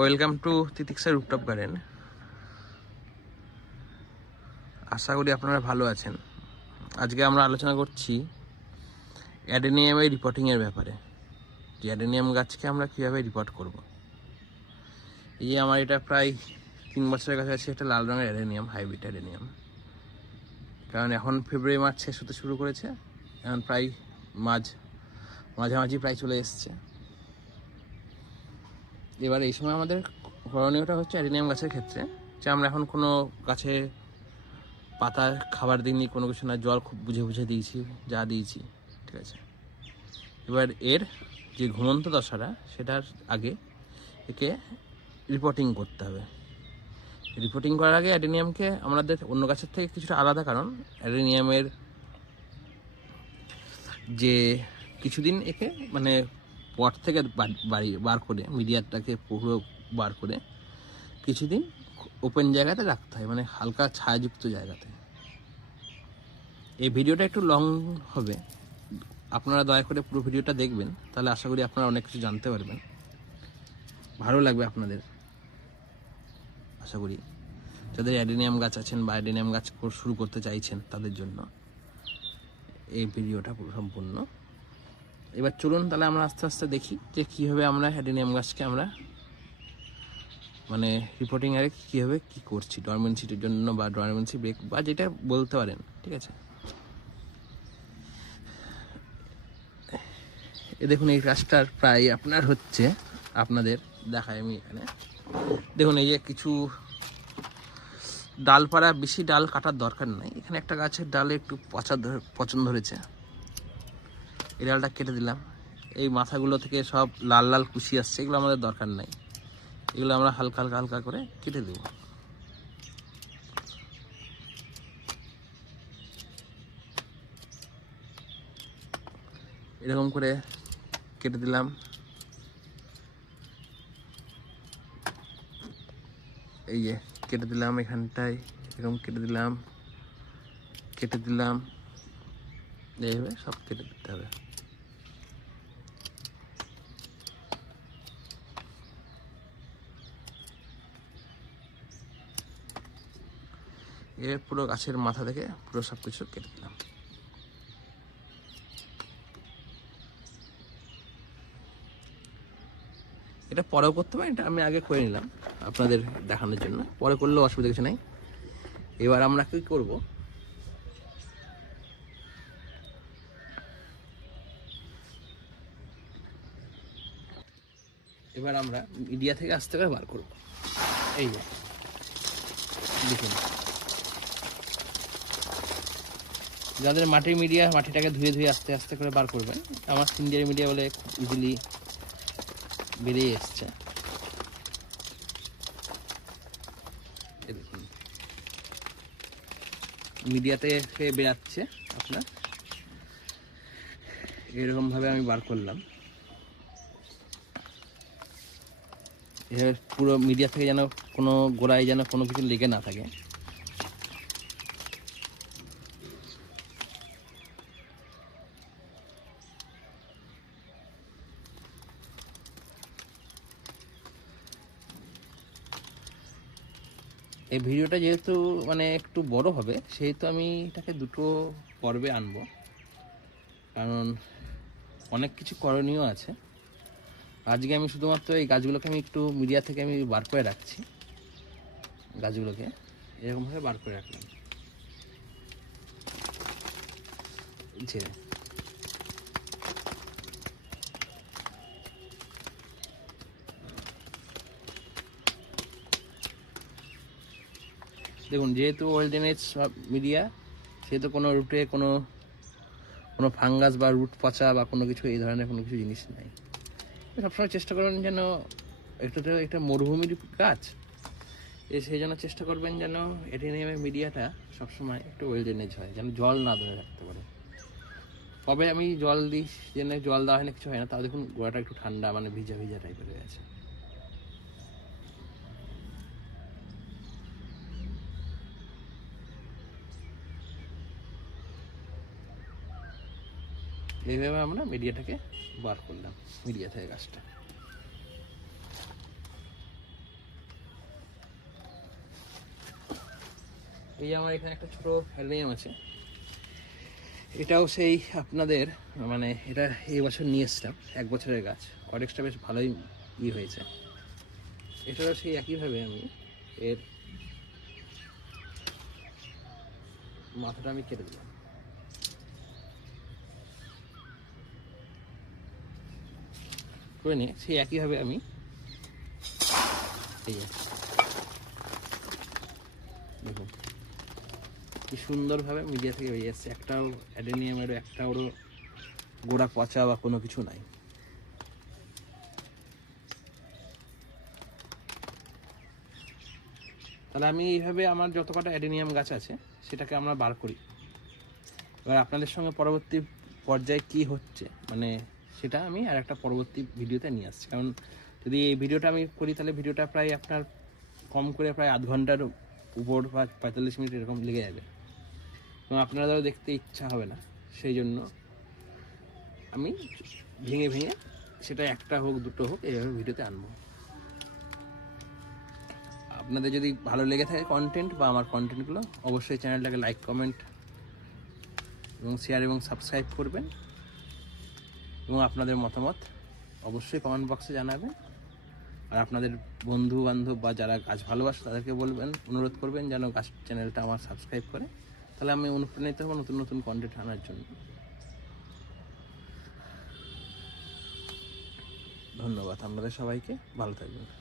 Welcome to Titiksha rooftop garden. আশা করি আপনারা ভালো আছেন। আজকে আমরা আলোচনা করছি অ্যাডেনিয়ামের রিপোর্টিংয়ের ব্যাপারে, যে অ্যাডেনিয়াম গাছকে আমরা কীভাবে রিপোর্ট করব। এই যে আমার এটা প্রায় 3 বছরের কাছাকাছি একটা লাল রঙের অ্যাডেনিয়াম, হাইব্রিড অ্যাডেনিয়াম। কারণ এখন ফেব্রুয়ারি মার্চ শেষ হতে শুরু করেছে, এখন প্রায় মাঝামাঝি প্রায় চলে এসছে। এবার এই সময় আমাদের করণীয়টা হচ্ছে অ্যাডেনিয়াম গাছের ক্ষেত্রে যে আমরা এখন কোনো গাছে পাতা খাবার দিইনি, কোনো কিছু না, জল খুব বুঝে বুঝে দিয়েছি, যা দিয়েছি, ঠিক আছে। এবার এর যে ঘুমন্ত দশাটা, সেটার আগে একে রিপোর্টিং করতে হবে। রিপোর্টিং করার আগে অ্যাডেনিয়ামকে আমাদের অন্য গাছের থেকে কিছুটা আলাদা, কারণ অ্যাডেনিয়ামের যে কিছুদিন একে মানে পট থেকে বার করে, মিডিয়াটাকে পুরো বার করে কিছুদিন ওপেন জায়গাতে রাখতে হয়, মানে হালকা ছায়াযুক্ত জায়গাতে। এই ভিডিওটা একটু লং হবে, আপনারা দয়া করে পুরো ভিডিওটা দেখবেন, তাহলে আশা করি আপনারা অনেক কিছু জানতে পারবেন, ভালো লাগবে আপনাদের। আশা করি যাদের অ্যাডেনিয়াম গাছ আছেন বা অ্যাডেনিয়াম গাছ শুরু করতে চাইছেন তাদের জন্য এই ভিডিওটা পুরো সম্পূর্ণ। এবার চলুন তাহলে আমরা আস্তে আস্তে দেখি যে কীভাবে আমরা অ্যাডেনিয়াম গাছকে আমরা মানে রিপোর্টিং আরে কীভাবে কী করছি, ডরমেন্সিটির জন্য বা ডরমেন্সি ব্রেক বা যেটা বলতে পারেন, ঠিক আছে। এ দেখুন, এই গাছটার প্রায় আপনার হচ্ছে, আপনাদের দেখায় আমি এখানে দেখুন, এই যে কিছু ডালপাড়া, বেশি ডাল কাটার দরকার নাই। এখানে একটা গাছের ডালে একটু পচন ধরেছে, এই ডালটা কেটে দিলাম। এই মাথাগুলো থেকে সব লাল লাল কুশি আসছে, এগুলো আমাদের দরকার নাই, এগুলো আমরা হালকা হালকা হালকা করে কেটে দেব। এরকম করে কেটে দিলাম। এই যে কেটে দিলাম, এখানটায় এরকম কেটে দিলাম, এইভাবে সব কেটে দিতে হবে। এর পুরো গাছের মাথা থেকে পুরো সব কিছু কেটে দিলাম। এটা পরেও করতে পারেন, এটা আমি আগে করে নিলাম আপনাদের দেখানোর জন্য, পরে করলেও অসুবিধা কিছু নেই। এবার আমরা কি করব, এবার আমরা মিডিয়া থেকে আস্তে করে বার করব। এই যে দেখুন, যাদের মাটির মিডিয়া, মাটিটাকে ধুয়ে ধুয়ে আস্তে আস্তে করে বার করবেন। আমার সিন্ডিয়ার মিডিয়া বলে খুব ইজিলি বেরিয়ে এসছে। দেখুন, মিডিয়াতে বেরাচ্ছে আপনার, এরকমভাবে আমি বার করলাম। এর পুরো মিডিয়া থেকে যেন কোনো গোড়ায় যেন কোনো কিছু লেগে না থাকে। এই ভিডিওটা যেহেতু মানে একটু বড় হবে, সেহেতু আমি এটাকে দুটো পর্বে আনবো, কারণ অনেক কিছু করণীয় আছে। আজকে আমি শুধুমাত্র এই গাছগুলোকে আমি একটু মিডিয়া থেকে আমি বার করে রাখছি, গাছগুলোকে এরকমভাবে বার করে রাখলাম। ঝেড়ে দেখুন, যেহেতু ওয়েল ড্রেনেজ মিডিয়া, সেহেতু কোনো রুটে কোনো ফাঙ্গাস বা রুট পচা বা কোনো কিছু এই ধরনের কোনো কিছু জিনিস নাই। সবসময় চেষ্টা করবেন যেন একটা মরুভূমির গাছ, সেই জন্য চেষ্টা করবেন যেন অ্যাডেনিয়ামের মিডিয়াটা সবসময় একটু ওয়েল ড্রেনেজ হয়, যেন জল না ধরে রাখতে পারে। তবে আমি জল দিই, যেন জল দেওয়া হয় না, কিছু হয় না, তাও দেখুন গোড়াটা একটু ঠান্ডা, মানে ভিজা ভিজা টাইপের হয়ে আছে। এইভাবে আমরা মিডিয়াটাকে বার করলাম, মিডিয়া থেকে গাছটা। এই যে আমার এখানে একটা ছোট অ্যালুমিনিয়াম আছে, এটাও সেই আপনাদের মানে এটা এই বছর নিয়ে এসছিলাম, 1 বছরের গাছ, কডেক্সটা বেশ ভালোই হয়েছে। এটারও সেই একইভাবে আমি এর মাথাটা আমি কেটে দিলাম। করে নিয়ে সেই একইভাবে আমি এই যে দেখুন কি সুন্দরভাবে মিডিয়া থেকে বেরিয়ে যাচ্ছে, একটাও অ্যাডেনিয়ামেরও একটাও গোড়া পচা বা কোনো কিছু নাই। তাহলে আমি এইভাবে আমার যত কটা অ্যাডেনিয়াম গাছ আছে সেটাকে আমরা বার করি। এবার আপনাদের সঙ্গে পরবর্তী পর্যায়ে কি হচ্ছে মানে সেটা আমি আর একটা পরবর্তী ভিডিওতে নিয়ে আসছি, কারণ যদি এই ভিডিওটা আমি করি তাহলে ভিডিওটা প্রায় আপনার কম করে প্রায় আধ ঘন্টার উপর বা 45 মিনিট এরকম লেগে যাবে এবং আপনারাও দেখতে ইচ্ছা হবে না। সেই জন্য আমি ভেঙে ভেঙে সেটা একটা হোক দুটো হোক এইভাবে ভিডিওতে আনবো। আপনাদের যদি ভালো লেগে থাকে কন্টেন্ট বা আমার কন্টেন্টগুলো, অবশ্যই চ্যানেলটাকে লাইক কমেন্ট এবং শেয়ার এবং সাবস্ক্রাইব করবেন এবং আপনাদের মতামত অবশ্যই কমেন্ট বক্সে জানাবেন। আর আপনাদের বন্ধু বান্ধব বা যারা গাছ ভালোবাসে তাদেরকে বলবেন, অনুরোধ করবেন যেন গাছ চ্যানেলটা আমার সাবস্ক্রাইব করে, তাহলে আমি অনুপ্রাণিত হব নতুন নতুন কন্টেন্ট আনার জন্য। ধন্যবাদ আপনাদের সবাইকে, ভালো থাকবেন।